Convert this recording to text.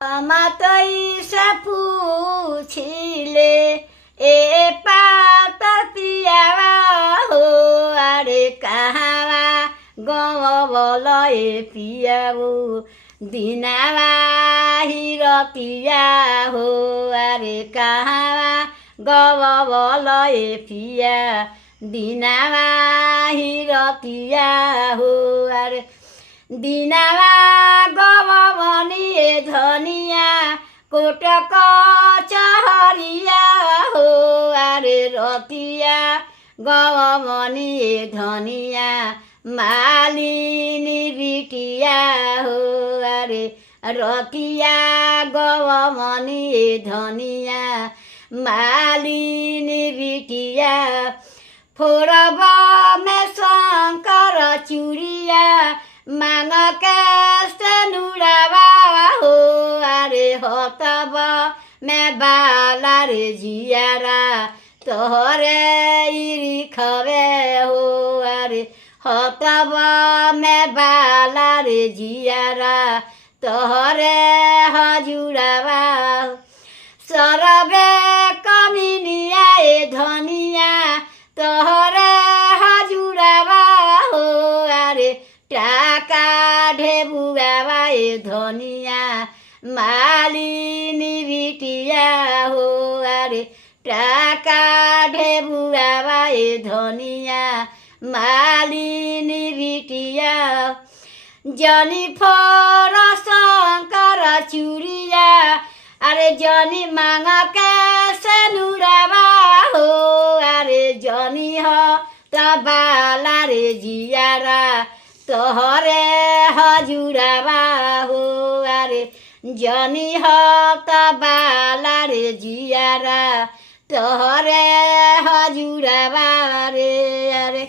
मातै से पूछिले ए पातियावा हो अरे कहाँवा गवल ए पियाऊ दिनावा हिरतिया हो अरे कहाँवा गवल ए पिया दिनावा हिरतिया हो अरे दिनावा गवनी धनिया कोटक चहरिया हो अरे रतिया गवनी धनिया मालिनी बिटिया हो अरे रतिया गवनी धनिया मालिनी बिटिया फोरब में शंकर चुरिया मांग कैसे नुरावा हो अरे हतब मैं बाला रे जियारा तोहरे इरी खबे हो अरे हतब मैं बाला रे जियारा तोहरे हजुरावा सरबे कमिनिया ए धनिया तोहरे हजुरावा हो अरे टाका ढेबुआवा ए धनिया मालिनी बिटिया हो अरे टाका ढेबुआवा ए धनिया मालिनी बिटिया जनी फोर शंकर चुरिया अरे जनी मांग कैसे नुरावा हो अरे जनी हो तबाला रे जियारा तोहरे हजुरावा हो अरे जनी हो तबाला रे जियारा तोहरे हजुरावा रे अरे